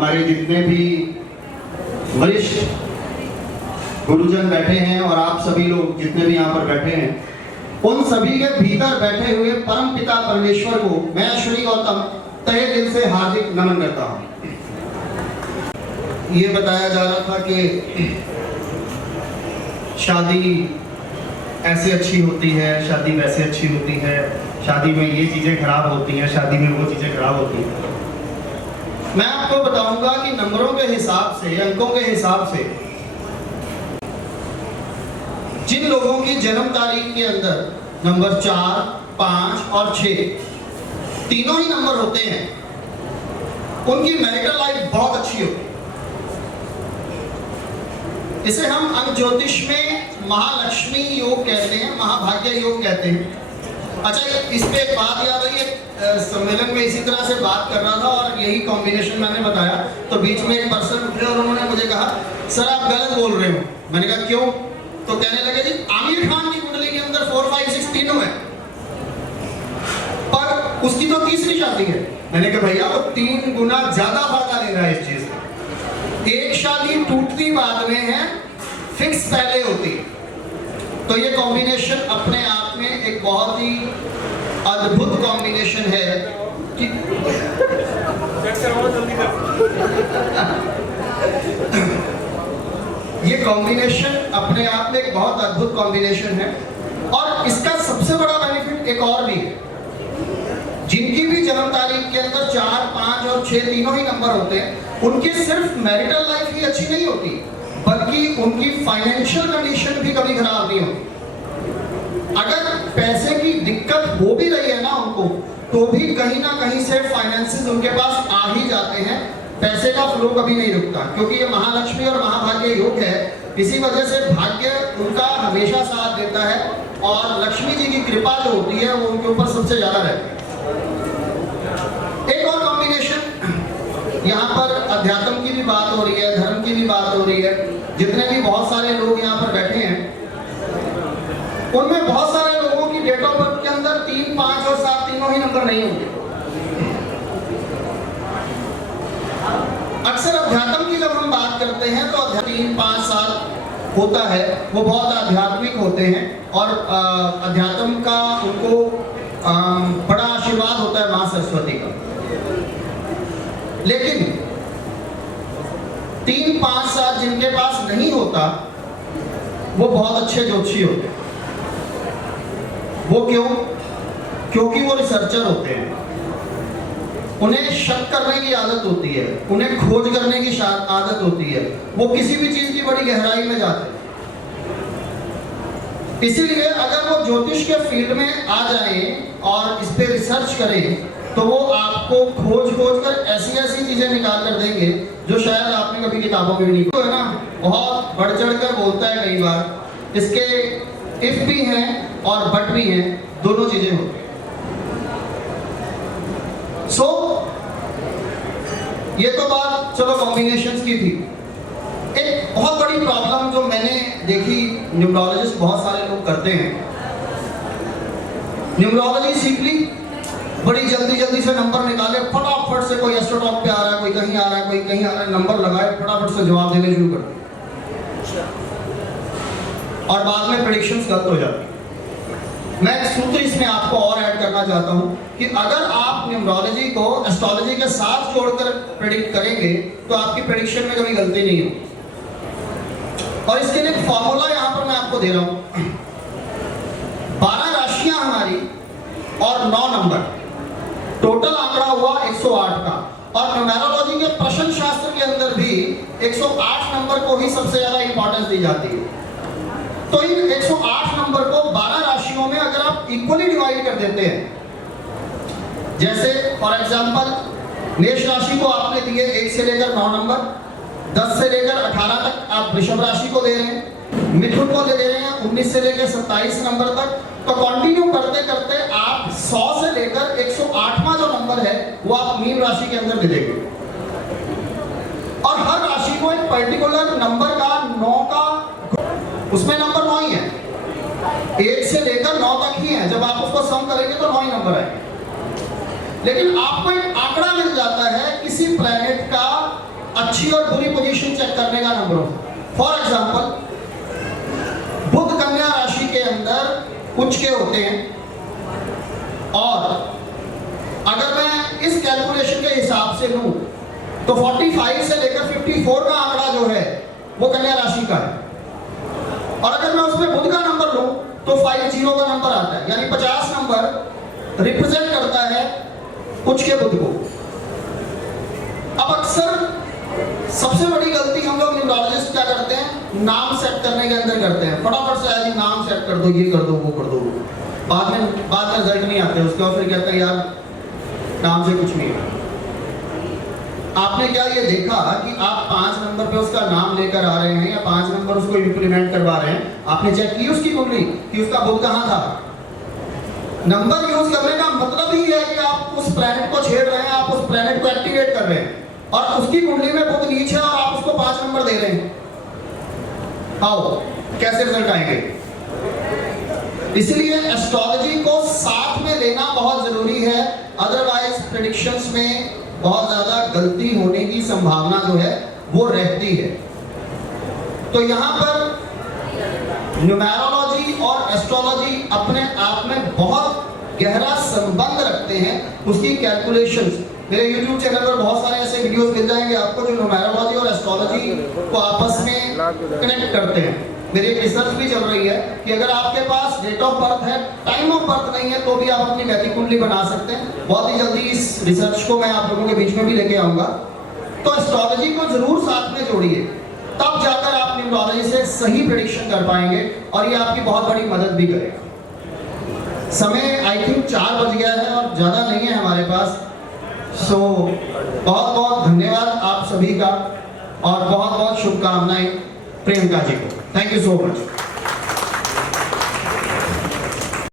हमारे जितने भी वरिष्ठ गुरुजन बैठे हैं और आप सभी लोग जितने भी यहाँ पर बैठे हैं, उन सभी के भीतर बैठे हुए परम पिता परमेश्वर को मैं श्री गौतम तहे दिल से हार्दिक नमन करता हूँ। ये बताया जा रहा था कि शादी ऐसे अच्छी होती है, शादी वैसे अच्छी होती है, शादी में ये चीज़ें खराब होती हैं, शादी में वो चीज़ें खराब होती हैं। मैं आपको बताऊंगा कि नंबरों के हिसाब से, अंकों के हिसाब से जिन लोगों की जन्म तारीख के अंदर नंबर 4, 5 और 6 तीनों ही नंबर होते हैं, उनकी मैरिटल लाइफ बहुत अच्छी होती है। इसे हम अंक ज्योतिष में महालक्ष्मी योग कहते हैं, महाभाग्य योग कहते हैं। अच्छा, इस पे एक बात याद आई, सम्मेलन में इसी तरह से बात कर रहा था और यही कॉम्बिनेशन मैंने बताया, तो बीच में एक पर्सन उठे और उन्होंने मुझे कहा सर आप गलत बोल रहे हो। मैंने कहा क्यों? तो कहने लगे जी आमिर खान की कुंडली के अंदर 4, 5, 6 तीनों है, पर उसकी तो तीसरी शादी है। मैंने कहा भैया वो 3 गुना ज्यादा फायदा ले रहा है इस चीज से। एक शादी टूटती बाद में है, फिक्स पहले होती है। तो ये कॉम्बिनेशन अपने आप में एक बहुत ही अद्भुत कॉम्बिनेशन है कि ये कॉम्बिनेशन अपने आप में एक बहुत अद्भुत कॉम्बिनेशन है। और इसका सबसे बड़ा बेनिफिट एक और भी है, जिनकी भी जन्म तारीख के अंदर 4, 5 और 6 तीनों ही नंबर होते हैं, उनकी सिर्फ मैरिटल लाइफ ही अच्छी नहीं होती, बल्कि उनकी फाइनेंशियल कंडीशन भी कभी खराब नहीं होती। अगर पैसे की दिक्कत हो भी रही है ना उनको, तो भी कहीं ना कहीं से फाइनेंसेस उनके पास आ ही जाते हैं, पैसे का फ्लो कभी नहीं रुकता, क्योंकि ये महालक्ष्मी और महाभाग्य योग है। इसी वजह से भाग्य उनका हमेशा साथ देता है और लक्ष्मी जी की कृपा जो होती है वो उनके ऊपर सबसे ज्यादा रहती है। एक और कॉम्बिनेशन, यहाँ पर अध्यात्म की भी बात हो रही है, धर्म की भी बात हो रही है। जितने भी बहुत सारे लोग यहाँ पर बैठे हैं, उनमें बहुत सारे लोगों की डेट ऑफ बर्थ के अंदर 3, 5 और 7 तीनों ही नंबर नहीं होंगे। अक्सर अध्यात्म की जब हम बात करते हैं तो 3, 5, 7 होता है, वो बहुत आध्यात्मिक होते हैं और अध्यात्म का उनको बड़ा आशीर्वाद होता है मां सरस्वती का। लेकिन 3, 5, 7 जिनके पास नहीं होता, वो बहुत अच्छे ज्योतिषी होते हैं। वो क्यों? क्योंकि वो रिसर्चर होते हैं, उन्हें शक करने की आदत होती है, उन्हें खोज करने की आदत होती है, वो किसी भी चीज की बड़ी गहराई में जाते हैं। इसीलिए अगर वो ज्योतिष के फील्ड में आ जाए और इस पे रिसर्च करें, तो वो आपको खोज कर ऐसी ऐसी चीजें निकाल कर देंगे जो शायद आपने कभी किताबों में भी नहीं। तो है ना, बहुत बढ़ चढ़ कर बोलता है कई बार। इसके इफ भी हैं और बट भी हैं, दोनों चीजें होती हैं। ये तो बात चलो कॉम्बिनेशंस की थी। एक बहुत बड़ी प्रॉब्लम जो मैंने देखी, न्यूमरोलॉजिस्ट बहुत सारे लोग करते हैं, न्यूमरोलॉजी सीख ली, बड़ी जल्दी से नंबर निकाले, फटाफट से कोई एस्ट्रोटॉक पे आ रहा है, कोई कहीं आ रहा है, कोई कहीं आ रहा है, नंबर लगाए, फटाफट से जवाब देने शुरू कर दिए और बाद में प्रेडिक्शंस गलत हो जाती है। मैं एक सूत्र इसमें आपको और ऐड करना चाहता हूं कि अगर आप न्यूमरोलॉजी को एस्ट्रोलॉजी के साथ जोड़कर प्रेडिक्ट करेंगे तो आपकी प्रेडिक्शन में कभी गलती नहीं होगी। और इसके लिए फॉर्मूला यहां पर मैं आपको दे रहा हूं। 12 राशियां हमारी और 9 नंबर, टोटल आंकड़ा हुआ 108 का। और न्यूमरोलॉजी के प्रश्न शास्त्र के अंदर भी 108 नंबर को ही सबसे ज्यादा इंपॉर्टेंस दी जाती है। तो इन 108 नंबर को 12 राशियों में अगर आप इक्वली डिवाइड कर देते हैं, जैसे फॉर एग्जांपल मेष राशि को आपने दिए 1 से लेकर 9 नंबर, 10 से लेकर 18 तक आप वृषभ राशि को दे रहे हैं, मिथुन को दे रहे हैं 19 से लेकर 27 नंबर तक। तो कंटिन्यू करते करते आप 100 से लेकर 108वां जो नंबर है वो आप मीन राशि के अंदर दे देंगे। और हर राशि को एक पर्टिकुलर नंबर का 9 का, उसमें नंबर 9 ही है, 1 से लेकर 9 तक ही है। जब आप उसको सम करेंगे तो 9 ही नंबर आएंगे। लेकिन आपको एक आंकड़ा मिल जाता है किसी प्लैनेट का अच्छी और बुरी पोजीशन चेक करने का नंबर होता है। फॉर एग्जाम्पल, बुध कन्या राशि के अंदर उच्च के होते हैं, और अगर मैं इस कैलकुलेशन के हिसाब से लूं तो 45 से लेकर 54 का आंकड़ा जो है वो कन्या राशि का है, और अगर मैं उसमें बुध का नंबर लूं तो 50 का नंबर आता है, यानी 50 नंबर रिप्रेजेंट करता है उच्च के बुध को। अब अक्सर सबसे बड़ी गलती हम लोग न्यूमरोलॉजिस्ट क्या करते हैं, नाम सेट करने के अंदर करते हैं, फटाफट से आज नाम सेट कर दो, ये कर दो, वो कर दो, बाद में रिजल्ट नहीं आते, उसके बाद फिर कहते हैं यार नाम से कुछ नहीं है। आपने क्या ये देखा कि आप 5 नंबर पे उसका नाम लेकर आ रहे हैं या 5 नंबर उसको इंप्लीमेंट करवा रहे हैं, आपने चेक की उसकी कुंडली कि उसका बुध कहाँ था? नंबर यूज करने का मतलब ही है कि आप उस प्लैनेट को छेड़ रहे हैं, आप उस प्लैनेट को एक्टिवेट कर रहे हैं, और उसकी कुंडली में बुध नीच है और आप उसको 5 नंबर दे रहे हैं। आओ कैसे रिजल्ट आएंगे? इसलिए एस्ट्रोलॉजी को साथ में लेना बहुत जरूरी है, अदरवाइज प्रेडिक्शंस में बहुत ज्यादा गलती होने की संभावना जो है वो रहती है। तो यहां पर न्यूमेरोलॉजी और एस्ट्रोलॉजी अपने आप में बहुत गहरा संबंध रखते हैं, उसकी कैलकुलेशंस। मेरे YouTube चैनल पर बहुत सारे ऐसे वीडियोस मिल जाएंगे आपको जो न्यूमेरोलॉजी और एस्ट्रोलॉजी को आपस में कनेक्ट करते हैं। मेरी एक रिसर्च भी चल रही है कि अगर आपके पास डेट ऑफ बर्थ है, टाइम ऑफ बर्थ नहीं है, तो भी आप अपनी वैदिक कुंडली बना सकते हैं। बहुत ही जल्दी इस रिसर्च को मैं आप लोगों के बीच में भी लेके आऊंगा। तो एस्ट्रोलॉजी को जरूर साथ में जोड़िए, तब जाकर आप न्यूमरोलॉजी से सही प्रेडिक्शन कर पाएंगे, और ये आपकी बहुत बड़ी मदद भी करेगा। समय आई थिंक 4 बज गया है और ज़्यादा नहीं है हमारे पास। सो बहुत बहुत धन्यवाद आप सभी का, और बहुत बहुत शुभकामनाएं प्रियंका जी को। Thank you so much.